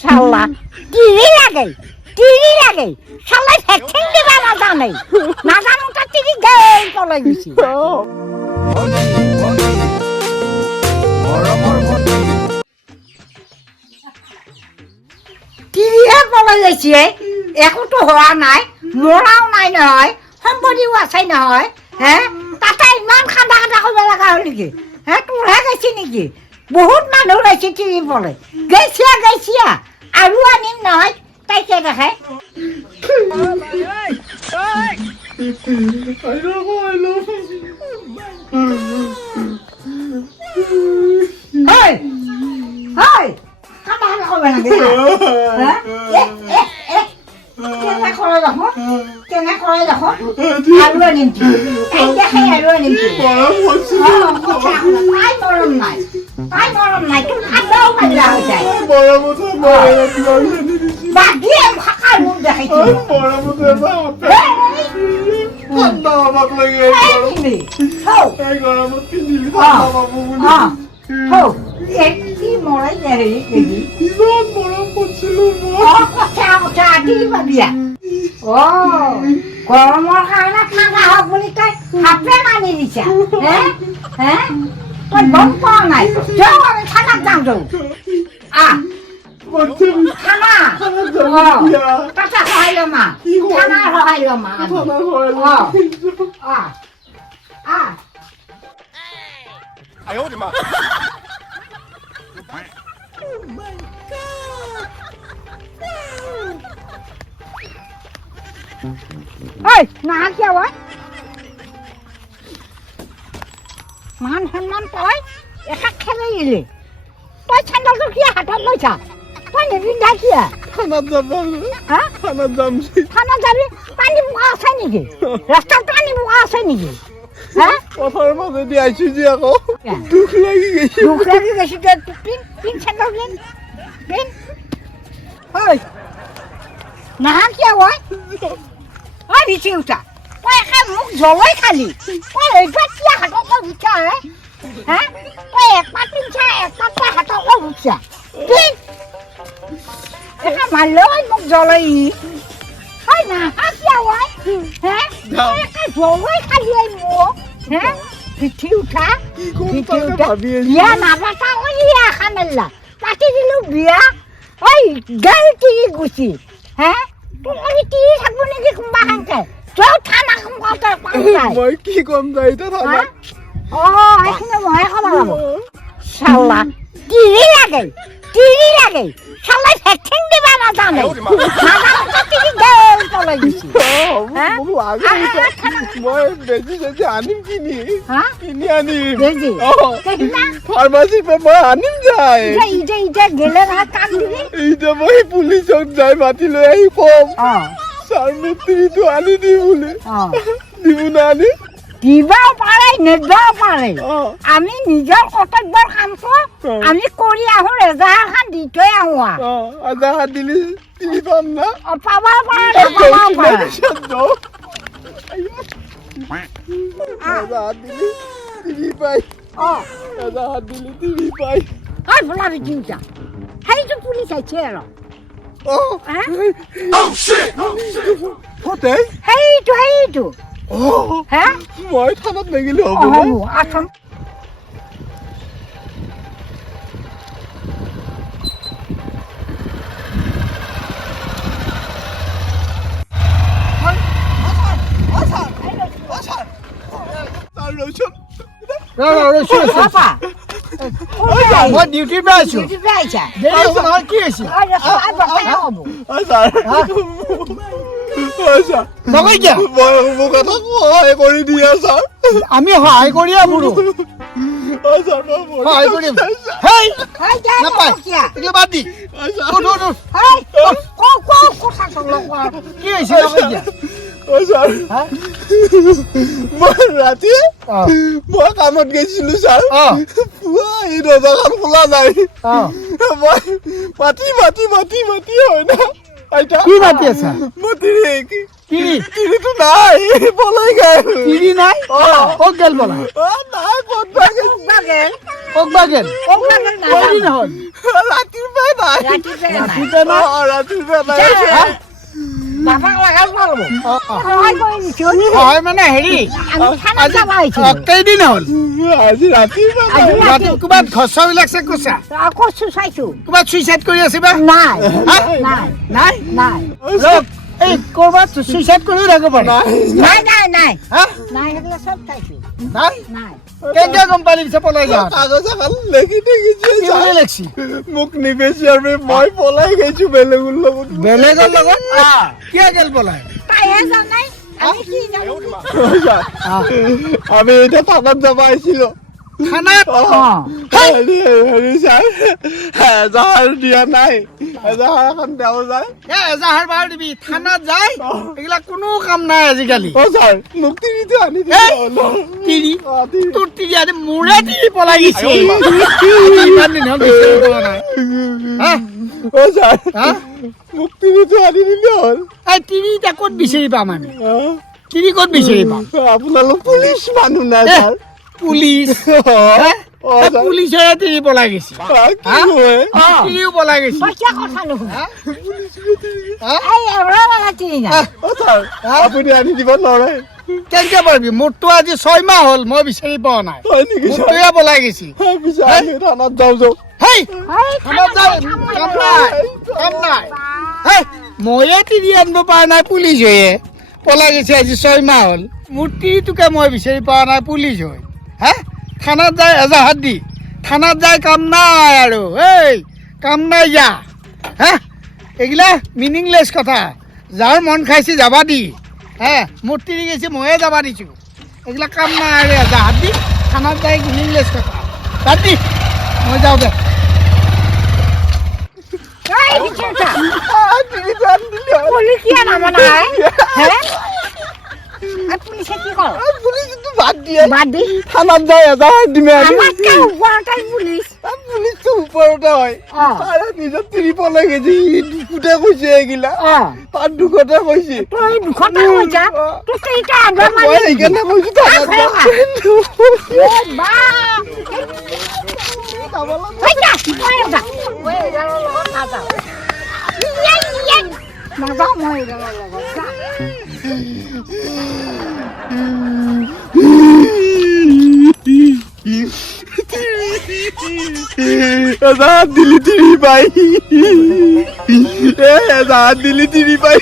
শালা তিরি লাগে শালা ভ্যাকসিন দিবা না জানে না জানো তা তিরি গেল পলাই গেছি তিরিহে পলাই গেছি একোটো হওয়া নাই মৰাও নাই নহয় সম্পত্তিও আছে নহয় তাতে ইমান খান্দা কৰিব লগা হ'ল নেকি তোৰহে গৈছি নেকি বহুত মানুহ ওলাইছে তিৰি পলাই গৈছিয়া আৰু আনিম নহয় তাইকে দেখে কেনে কৰে দেখো আৰু আনিম তাই মৰম নাই তোৰ খালেও মাৰিলা হৈ যায় বাদিয়ে ভাষাৰ মুখ দেখাইছে গৰমৰ কাৰণে ঠাণ্ডা হওক বুলি তই হাতে মানি দিছা তই গম পোৱা নাই আমি ঠাণ্ডাত যাম যাওঁ খানা তাতে সহায় ল'ম খানাৰ সহায় ল'ম নাহা কিয় মান সন্মান তই একাক খেলে গেলি তই চেণ্ডেলটো কিয় হাতত লৈছা তই নিপিন্ধা কিয় থানাত যাবি পানী বোকা আছে নেকি ৰাস্তাত পানী বোকা আছে নেকি পথাৰৰ মাজেদি আহিছো যে আকৌ দুখ লাগি গৈছে পিন চেণ্ডেল পিন নাহা কিয় দিছি উঠা তই একে মোক জ্বলাই খালি তই এইবাৰ কিয় হাতত লৈ উঠা তই একপাত পিন্ধছা একপাত তই হাতত লৈ উঠছা একে মাৰিলেও মোক জ্বলাই নাহা কিয় তই একে জ্বলাই খালি মোক পিঠি উঠা বিয়া নাপাতা ইয়া খামেলা পাতি দিলো বিয়া গাড়ী টিৰি গুচি তুমি টিৰি থাকব নেকি কোনোবা খানকে থানা মই কি কম যায় থানা এইখিনি ময়ে খাব লাগিব চালা তিৰি লাগে চালাই ভেকচিন দিবা নাজানে তিৰি গেল পলাই দিছি মই বেজি আনিম কিনি আনিম বেজি ফাৰ্মাচীৰ পৰা মই আনিম যায় ইটা গেলে নহয় কাম দিবি এতিয়া মই পুলিচক যাই মাতি লৈ আহি কম ছাৰ মোক তিৰিটো আনি দি বোলে দিব না আনি দিবাও পাৰে নিদিবাও পাৰে আমি নিজৰ কৰ্তব্যৰ কামটো আমি কৰি আহোঁ এজাহাৰখন দি থৈ আহোঁ এজাহাৰ দিলে তিৰি পাম না পাব পাৰে নাপাব পাৰে এজাহাৰ দিলে তিৰি পাই এজাহাৰ দিলে তিৰি পাই বোলাবি তিনিটা সেইটো পুলিচ আহিছে আৰু সেইটো মই থানাত নেগিলে হ'ব আচম মই ডিউটি পৰা আছো কি হৈছে আমি সহায় কৰিয়ে ফুৰো সহায় কৰিম বাদ দি কি হৈছে মই ৰাতি মই কামত গৈছিলো ছাৰ পুৱা এই দৰ্জাখন খোলা নাই মই মাতি হয় না আইতা কি মাতি আছা মতিরে তিৰি তিৰিটো নাই পলাই গেল তিৰি নাই ক'ত গেল বলা নাই পদ্মা গেল বাগেল ক'ত বা গেল বাগেল না কয়দিন হ'ল রাতির বেলা নাই রাতিতে নাই ৰাতিতে নাই ৰাতিৰ বেলা যা। বাবাক লাগাল পাৰবো সহায় কৰে দিছো হয় মানে হেৰি আমি খানা খাবা আইছো কেইদিন হ'ল আজি ৰাতিৰ বেলা আজি ৰাতি ক'ৰবাত ঘছা ওলাইছে কৈছা কচু চাইছো ক'ৰবাত চুইচাইড কৰি আছে বা নাই হা? নাই নাই নাই ৰ'ব এই ক'ৰবাত চুইচাইড কৰিও থাকিব পাৰে নাই নাই নাই হা নাই সেইগুলো সব চাইছো নাই নাই কেনেকৈ গম পালি পিছে পলাই যাওঁ কাগজ এখন লেখি দেখিছে কি বুলি লিখছি মোক নিবেছি আৰু মই পলাই গৈছো বেলেগৰ লগত বেলেগৰ লগত কিয় গেল পলাই তাইহে জানাই আমি কি জানো আমি এতিয়া থানাত যাব আহিছিলো খানাত হেৰি ছাৰ এজাহাৰ দিয়া নাই এজাহাৰ এখন দেও যায় এজাহাৰ বাৰ দিবি থানাত যায় এইবিলাক কোনো কাম নাই আজিকালি অ ছাৰ মোক তিৰিটো আনি এই! দিলে তিৰি অ, তিৰি। তোৰ তিৰি আনি মোৰে তিৰি পলাই গৈছে ইমান দিন হ'ল বিচাৰি পোৱা নাই হা? অ ছাৰ হা? মোক তিৰিটো আনি দিলে হ'ল এই তিৰি এতিয়া ক'ত বিচাৰি পাম আমি অ, তিৰি ক'ত বিচাৰি পাম আপোনালোক পুলিচ মানুহ নাই এ, ছাৰ পুলিচ অ, হা? অ, এই ছাৰ। পুলিচৰে তিৰি পলাই গৈছে অ, কি হা? হয় তিৰিও পলাই গৈছে পইচা কথা নুশুন হা? হা? এই এবাৰ মানে তিনি নাই অ ছাৰ আপুনি আনি দিব নোৱাৰে কেনেকে পাৰিবি মোৰতো আজি 6 মাহ হ'ল মই বিচাৰি পোৱা নাই হয় নেকি ছাৰ মোৰটোৱে পলাই গৈছে পিছে আমি থানাত যাওঁ যাওঁ হেই এই কামত যাই কাম নাই কাম নাই হেই ময়ে তিৰি আনিব পৰা নাই পুলিচ হৈয়ে পলাই গৈছে আজি 6 মাহ হ'ল মোৰ তিৰিটোকে মই বিচাৰি পোৱা নাই পুলিচ হৈ হা থানাত যায় এজাহাত দি থানাত যায় কাম নাই আৰু এই কাম নাই যা হা এইগিলা মিনিংলেছ কথা যাৰ মন খাইছে যাবা দি হে মোৰ তিৰি গৈছে ময়ে যাবা দিছোঁ এইগিলা কাম নাই আৰু এজাহাত দি থানাত যায় মিনিংলেছ কথা বাদ দি মই যাওঁ দে এই বিচাৰছা তিৰিটো আনি দিলে হ'ল পুলিচ কিয় নামানা হে পুলিচে কি কর পুলিচটো বাদ দিয়ে বাদ দি থানাত যায় এজাহাৰ দিমে আমি আমাতকে ওপৰতে পুলিচ পুলিচটো ওপৰতে হয় অ। তাৰে নিজৰ তিৰি পলাই গৈছে ই দুখতে কৈছে এইগিলা অ তাৰ দুখতে কৈছে তই দুখতে কৈছা তোৰ কেইটা আগে মই মাৰি সেইকাৰণে কৈছো থানাত আ, যা। এ বা হইছা মই যা মই এডালৰ লগত নাযাওঁ নাযাওঁ মই এডালৰ লগত যা এজাহাত দিলি তিৰি পাই এজাহাত দিলি তিৰি পাই